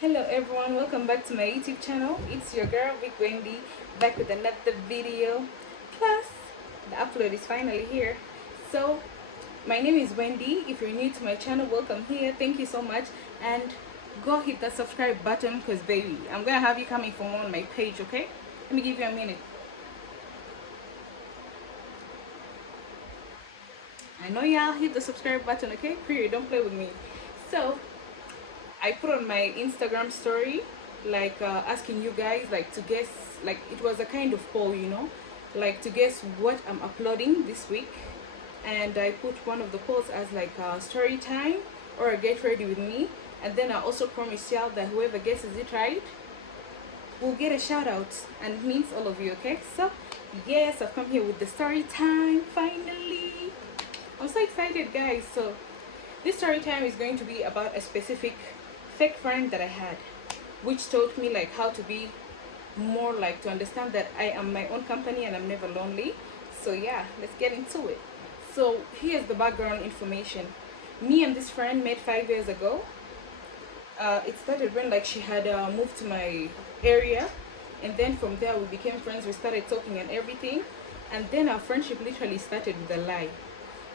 Hello everyone, welcome back to my YouTube channel. It's your girl Big Wendy back with another video. Plus, the upload is finally here. So, my name is Wendy. If you're new to my channel, welcome here. Thank you so much, and go hit that subscribe button because baby, I'm gonna have you coming for more on my page. Okay? Let me give you a minute. I know y'all hit the subscribe button. Okay? Period. Don't play with me. So, I put on my Instagram story like asking you guys like to guess, like it was a kind of poll, like to guess what I'm uploading this week. And I put one of the polls as like story time or a get ready with me. And then I also promised y'all that whoever guesses it right will get a shout out, and it means all of you. Okay, so yes, I've come here with the story time finally. I'm so excited, guys. So this story time is going to be about a specific fake friend that I had, which taught me like how to be more like to understand that I am my own company and I'm never lonely. So yeah, let's get into it. So here's the background information. Me and this friend met 5 years ago. It started when like she had moved to my area, and then from there we became friends. We started talking and everything, and then our friendship literally started with a lie.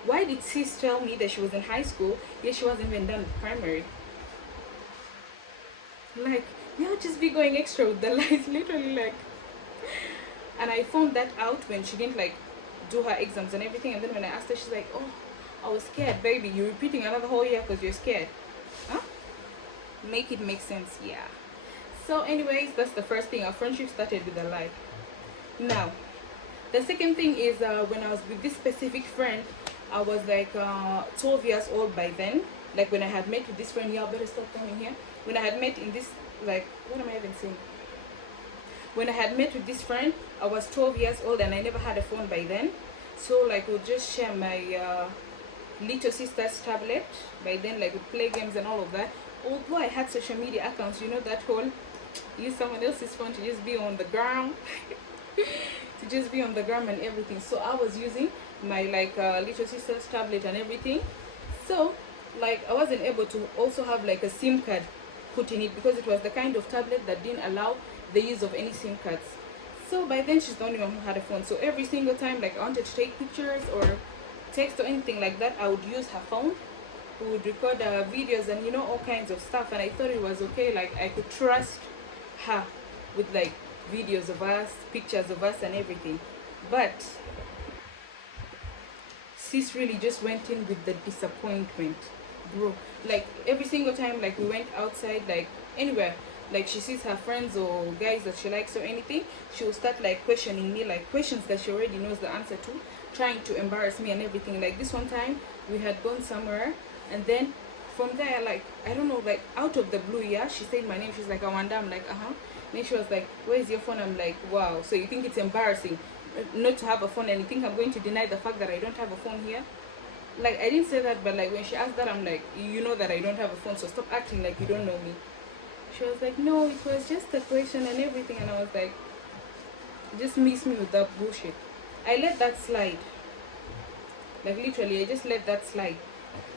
Why did sis tell me that she was in high school, yet she wasn't even done with primary? Like, y'all just be going extra with the lies, literally, like. And I found that out when she didn't like do her exams and everything. And then when I asked her, she's like, "Oh, I was scared, baby. You're repeating another whole year because you're scared." Huh? Make it make sense, yeah. So, anyways, that's the first thing. Our friendship started with a lie. Now, the second thing is when I was with this specific friend, I was like 12 years old by then. Like when I had met with this friend, y'all better stop coming here. When I had met in this, like, what am I even saying? When I had met with this friend, I was 12 years old and I never had a phone by then. So like we'll just share my little sister's tablet. By then, like we'd play games and all of that. Although I had social media accounts, that whole use someone else's phone to just be on the ground. To just be on the gram and everything. So I was using my like little sister's tablet and everything. So like I wasn't able to also have like a SIM card put in it because it was the kind of tablet that didn't allow the use of any SIM cards. So by then she's the only one who had a phone. So every single time like I wanted to take pictures or text or anything like that, I would use her phone. We would record videos and all kinds of stuff. And I thought it was okay. Like I could trust her with like videos of us, pictures of us and everything. But sis really just went in with the disappointment, bro. Like every single time like we went outside, like anywhere, like she sees her friends or guys that she likes or anything, she will start like questioning me, like questions that she already knows the answer to, trying to embarrass me and everything. Like this one time we had gone somewhere, and then from there, like I don't know, like out of the blue, yeah, she said my name. She's like, Awanda. I'm like, uh-huh. Then she was like, where's your phone? I'm like, wow, so you think it's embarrassing not to have a phone, and you think I'm going to deny the fact that I don't have a phone here? Like I didn't say that, but like when she asked that, I'm like, you know that I don't have a phone, so stop acting like you don't know me. She was like, no, it was just a question and everything. And I was like, just miss me with that bullshit. I let that slide. Like literally I just let that slide,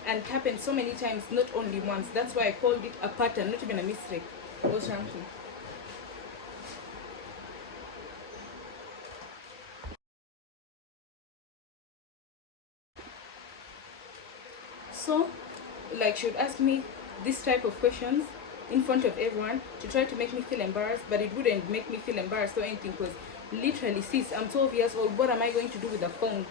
and it happened so many times, not only once. That's why I called it a pattern, not even a mistake or something. So like she would ask me this type of questions in front of everyone to try to make me feel embarrassed, but it wouldn't make me feel embarrassed or anything, because literally, sis, I'm 12 years old. What am I going to do with a phone?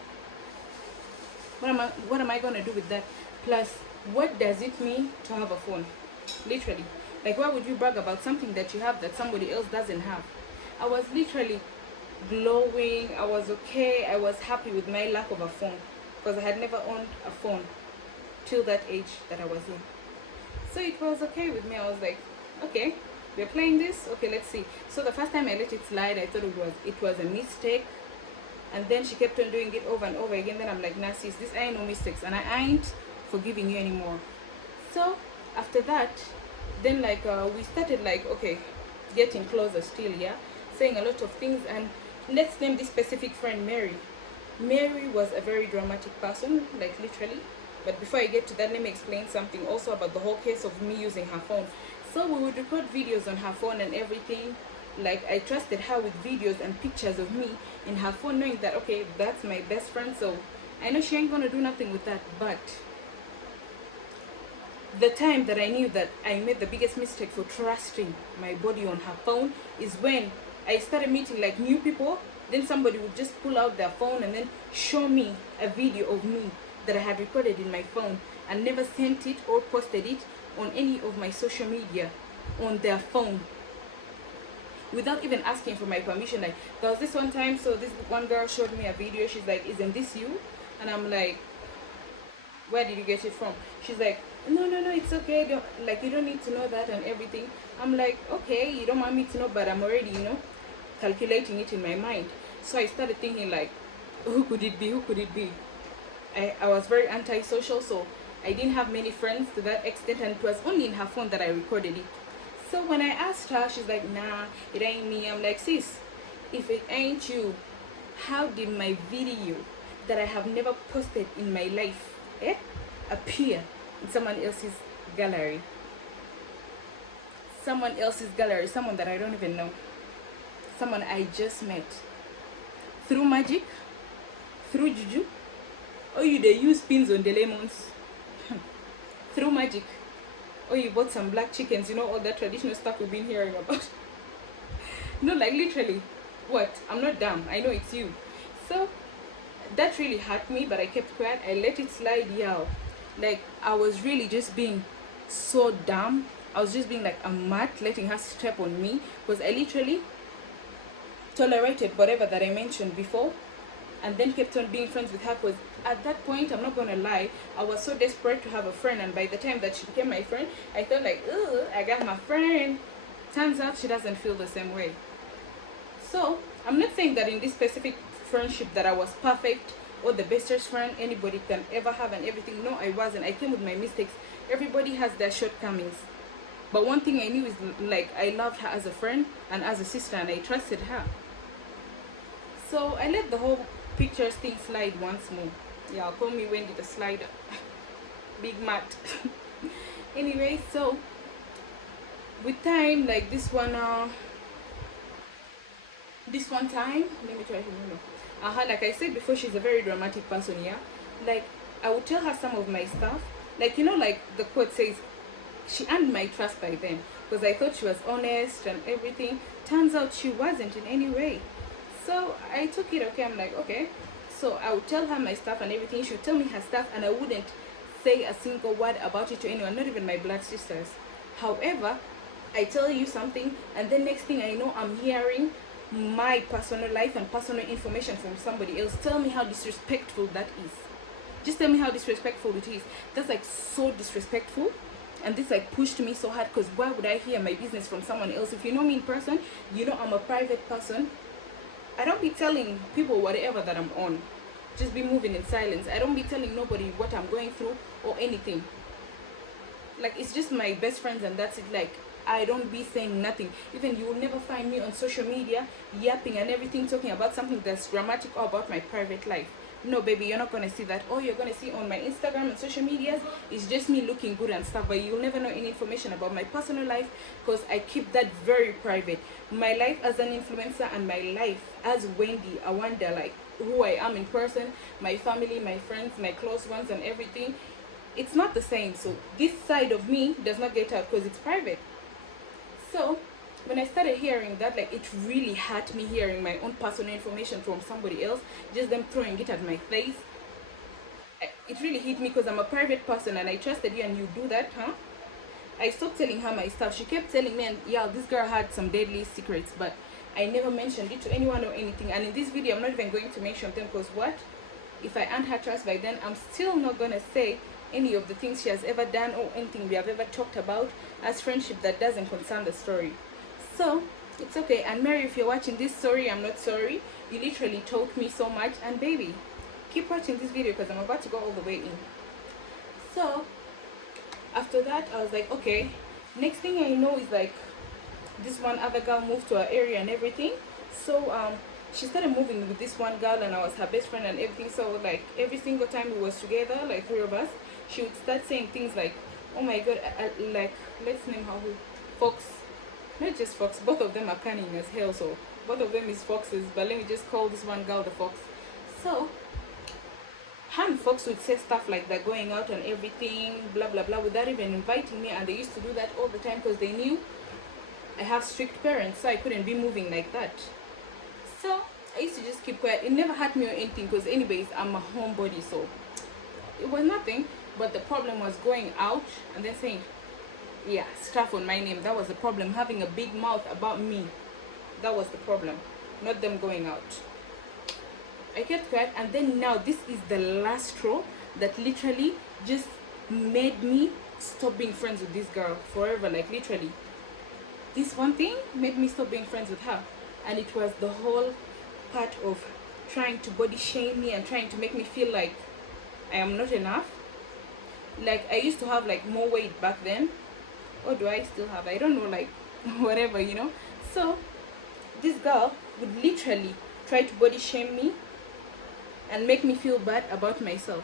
What am I going to do with that? Plus, what does it mean to have a phone? Literally, like why would you brag about something that you have that somebody else doesn't have? I was literally glowing. I was okay. I was happy with my lack of a phone because I had never owned a phone till that age that I was in. So it was okay with me. I was like, okay, we're playing this, okay, let's see. So the first time I let it slide, I thought it was a mistake, and then she kept on doing it over and over again. Then I'm like, nah sis, this ain't no mistakes, and I ain't forgiving you anymore. So after that, then like we started like, okay, getting closer still, yeah, saying a lot of things. And let's name this specific friend Mary. Mary was a very dramatic person, like literally. But before I get to that, let me explain something also about the whole case of me using her phone. So we would record videos on her phone and everything. Like, I trusted her with videos and pictures of me in her phone, knowing that okay, that's my best friend, so I know she ain't gonna do nothing with that. But the time that I knew that I made the biggest mistake for trusting my body on her phone is when I started meeting like new people. Then somebody would just pull out their phone and then show me a video of me that I had recorded in my phone and never sent it or posted it on any of my social media on their phone without even asking for my permission. Like, there was this one time, so this one girl showed me a video. She's like, isn't this you? And I'm like, where did you get it from? She's like, no, it's okay, you don't need to know that and everything. I'm like, okay, you don't want me to know, but I'm already, calculating it in my mind. So I started thinking like, who could it be? I was very antisocial, so I didn't have many friends to that extent, and it was only in her phone that I recorded it. So when I asked her, she's like, nah, it ain't me. I'm like, sis, if it ain't you, how did my video that I have never posted in my life appear in someone else's gallery? Someone that I don't even know, someone I just met through magic, through juju. Oh, you they use pins on the lemons through magic. Oh, you bought some black chickens, all that traditional stuff we've been hearing about. No, like literally, what? I'm not dumb, I know it's you. So that really hurt me, but I kept quiet. I let it slide. Yeah, like I was really just being so dumb. I was just being like a mutt, letting her step on me, because I literally tolerated whatever that I mentioned before, and then kept on being friends with her. Because at that point, I'm not gonna lie, I was so desperate to have a friend, and by the time that she became my friend, I felt like, oh, I got my friend. Turns out she doesn't feel the same way. So I'm not saying that in this specific friendship that I was perfect or the bestest friend anybody can ever have and everything. No, I wasn't. I came with my mistakes. Everybody has their shortcomings, but one thing I knew is like I loved her as a friend and as a sister, and I trusted her. So I let the whole pictures thing slide once more. Yeah, call me Wendy the slider. Big mat. Anyway, so with time, like this one time, let me try to remember. Like I said before, she's a very dramatic person. Yeah, like I would tell her some of my stuff, like like the quote says, she earned my trust by then, because I thought she was honest and everything. Turns out she wasn't in any way. So I took it okay. I'm like, okay. So I would tell her my stuff and everything. She would tell me her stuff, and I wouldn't say a single word about it to anyone, not even my blood sisters. However, I tell you something, and then next thing I know, I'm hearing my personal life and personal information from somebody else. Tell me how disrespectful that is. Just tell me how disrespectful it is. That's like so disrespectful. And this like pushed me so hard, because why would I hear my business from someone else? If you know me in person, I'm a private person. I don't be telling people whatever that I'm on. Just be moving in silence. I don't be telling nobody what I'm going through or anything. Like, it's just my best friends and that's it. Like, I don't be saying nothing. Even you will never find me on social media yapping and everything, talking about something that's dramatic or about my private life. No, baby, you're not gonna see that. All you're gonna see on my Instagram and social medias is just me looking good and stuff, but you'll never know any information about my personal life, because I keep that very private. My life as an influencer and my life as Wendy, I wonder like who I am in person, my family, my friends, my close ones and everything, it's not the same. So this side of me does not get out because it's private. So when I started hearing that, like, it really hurt me hearing my own personal information from somebody else, just them throwing it at my face. It really hit me, because I'm a private person and I trusted you and you do that, huh? I stopped telling her my stuff. She kept telling me, and yeah, this girl had some deadly secrets, but I never mentioned it to anyone or anything. And in this video, I'm not even going to mention them, because what? If I earned her trust by then, I'm still not gonna say any of the things she has ever done or anything we have ever talked about as friendship that doesn't concern the story. So it's okay. And Mary, if you're watching this, sorry, I'm not sorry. You literally taught me so much. And baby, keep watching this video, because I'm about to go all the way in. So after that, I was like, okay, next thing I know is like this one other girl moved to our area and everything. So she started moving with this one girl, and I was her best friend and everything. So like every single time we was together, like three of us, she would start saying things like, oh my god, like, let's name her who. Fox, not just Fox, both of them are cunning as hell, so both of them is foxes, but let me just call this one girl the fox. So Han Fox would say stuff like that, going out and everything, blah blah blah, without even inviting me, and they used to do that all the time because they knew I have strict parents, so I couldn't be moving like that. So I used to just keep quiet. It never hurt me or anything because anyways I'm a homebody, so it was nothing. But the problem was going out and then saying, yeah, stuff on my name. That was the problem. Having a big mouth about me, that was the problem, not them going out. I kept quiet, and then now this is the last straw that literally just made me stop being friends with this girl forever. Like literally, this one thing made me stop being friends with her, and it was the whole part of trying to body shame me and trying to make me feel like I am not enough. Like I used to have like more weight back then, or do I still have? I don't know, like whatever, you know. So this girl would literally try to body shame me and make me feel bad about myself.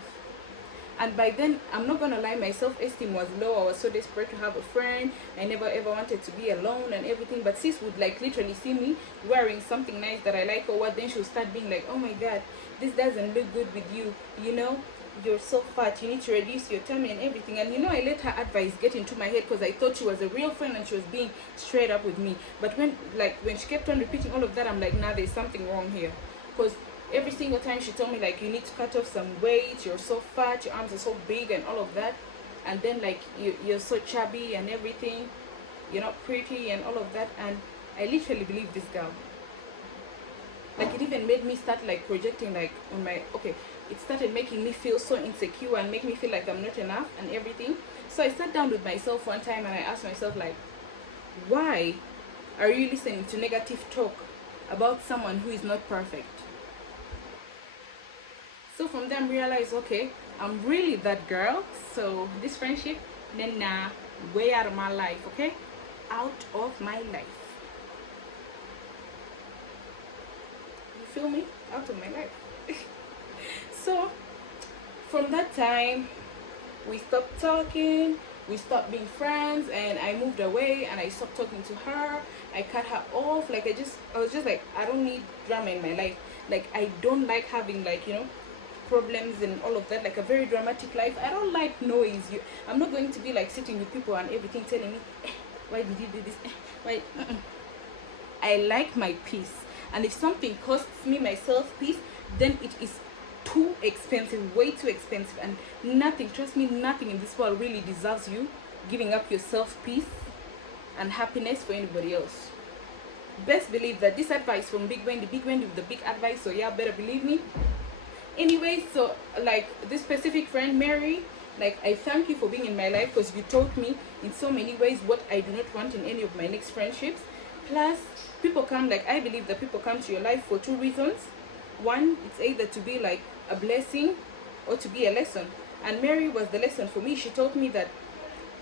And by then, I'm not gonna lie, my self-esteem was low. I was so desperate to have a friend. I never ever wanted to be alone and everything. But sis would like literally see me wearing something nice that I like or what, then she'll start being like, oh my god, this doesn't look good with you, you know, you're so fat, you need to reduce your tummy and everything. And you know, I let her advice get into my head because I thought she was a real friend and she was being straight up with me. But when she kept on repeating all of that, I'm like, nah, there's something wrong here. Because every single time she told me like, you need to cut off some weight, you're so fat, your arms are so big and all of that, and then like you're so chubby and everything, you're not pretty and all of that. And I literally believed this girl. Like it even made me start like projecting like on my, okay, it started making me feel so insecure and make me feel like I'm not enough and everything. So I sat down with myself one time and I asked myself like, why are you listening to negative talk about someone who is not perfect? So from there I realized, okay, I'm really that girl. So this friendship, then nah, way out of my life, okay? Out of my life. You feel me? Out of my life. So from that time, we stopped talking, we stopped being friends, and I moved away and I stopped talking to her. I cut her off. Like I was just like, I don't need drama in my life. Like I don't like having like, you know, problems and all of that, like a very dramatic life. I don't like noise. I'm not going to be like sitting with people and everything telling me, why did you do this? Why? I like my peace, and if something costs me my self-peace, then it is too expensive, way too expensive. And nothing, trust me, nothing in this world really deserves you giving up your self-peace and happiness for anybody else. Best believe that this advice from Big Wendy with the big advice, so yeah, better believe me. Anyway, so like this specific friend Mary, like I thank you for being in my life because you taught me in so many ways what I do not want in any of my next friendships. Plus people come, like I believe that people come to your life for two reasons. One, it's either to be like a blessing or to be a lesson, and Mary was the lesson for me. She taught me that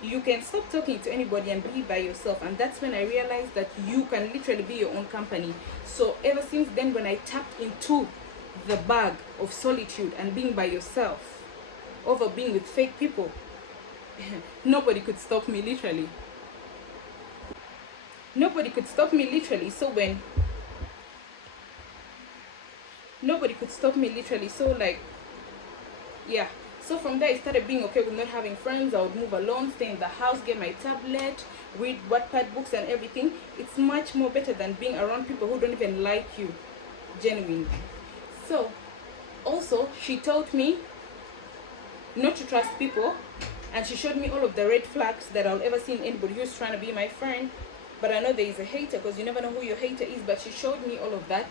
you can stop talking to anybody and be by yourself, and that's when I realized that you can literally be your own company. So ever since then, when I tapped into the bag of solitude and being by yourself over being with fake people, nobody could stop me, literally. Nobody could stop me, literally. So when nobody could stop me, literally. So like, yeah. So from there I started being okay with not having friends. I would move alone, stay in the house, get my tablet, read Wattpad books and everything. It's much more better than being around people who don't even like you genuinely. So also she taught me not to trust people, and she showed me all of the red flags that I'll ever see in anybody who's trying to be my friend. But I know there is a hater, because you never know who your hater is. But she showed me all of that.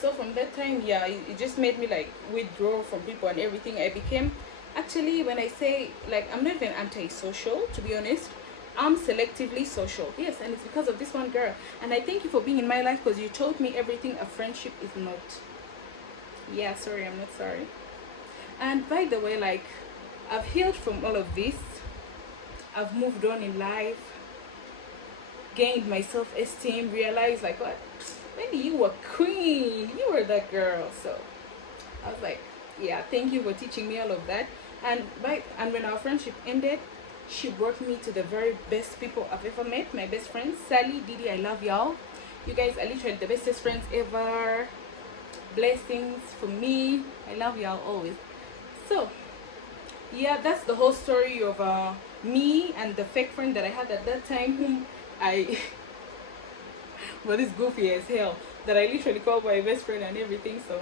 So from that time, yeah, it just made me like withdraw from people and everything. I became, actually, when I say like, I'm not even anti-social, to be honest. I'm selectively social. Yes, and it's because of this one girl. And I thank you for being in my life, because you taught me everything a friendship is not. Yeah, sorry, I'm not sorry. And by the way, like, I've healed from all of this. I've moved on in life, gained my self-esteem, realized like, what, Wendy, you were queen, you were that girl. So I was like, yeah, thank you for teaching me all of that. And when our friendship ended, She brought me to the very best people I've ever met. My best friends, Sally, Didi, I love y'all. You guys are literally the bestest friends ever. Blessings for me. I love y'all always. So yeah, that's the whole story of me and the fake friend that I had at that time, whom I well, this goofy as hell, that I literally called my best friend and everything. So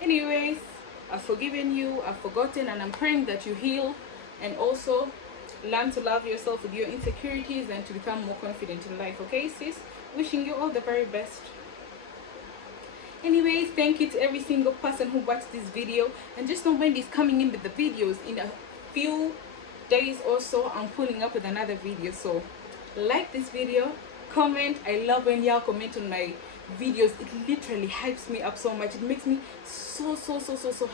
anyways, I've forgiven you, I've forgotten, and I'm praying that you heal and also learn to love yourself with your insecurities and to become more confident in life. Okay, sis? Wishing you all the very best. Anyways, thank you to every single person who watched this video, and just know when it's coming in with the videos. In a few days or so, I'm pulling up with another video. So like this video, comment. I love when y'all comment on my videos. It literally hypes me up so much. It makes me so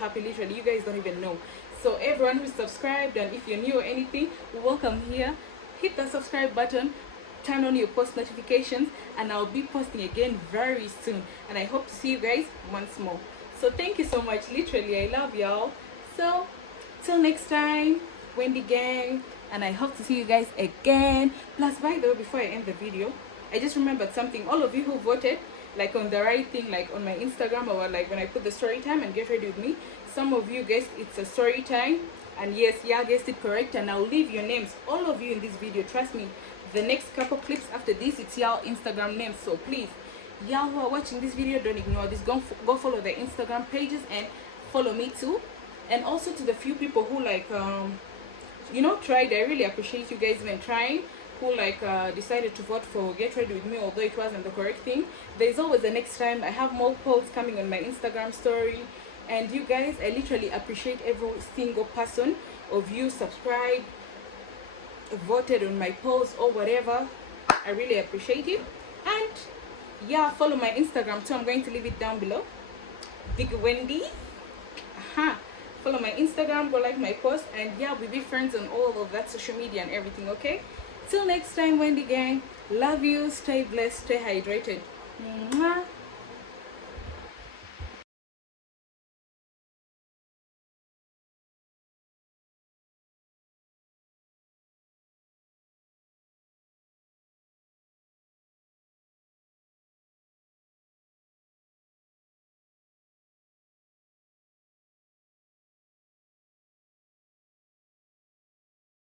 happy. Literally, you guys don't even know. So everyone who's subscribed, and if you're new or anything, welcome here. Hit the subscribe button, turn on your post notifications, and I'll be posting again very soon, and I hope to see you guys once more. So thank you so much. Literally, I love y'all. So till next time, Wendy gang, and I hope to see you guys again. Plus, by the way, before I end the video, I just remembered something. All of you who voted like on the right thing, like on my Instagram, or like when I put the story time and get ready with me, some of you guessed it's a story time, and yes, yeah, guessed it correct. And I'll leave your names, all of you in this video. Trust me, the next couple clips after this, it's y'all Instagram names. So please, y'all who are watching this video, don't ignore this. Go follow the Instagram pages and follow me too. And also to the few people who like tried, I really appreciate you guys even trying, who like decided to vote for Get Ready With Me, although it wasn't the correct thing. There's always the next time. I have more polls coming on my Instagram story, and you guys, I literally appreciate every single person of you subscribed, voted on my posts or whatever. I really appreciate it. And yeah, follow my Instagram too. I'm going to leave it down below. Big Wendy. Follow my Instagram, go like my post, and yeah, we'll be friends on all of that social media and everything. Okay, till next time, Wendy gang, love you, stay blessed, stay hydrated. Mwah.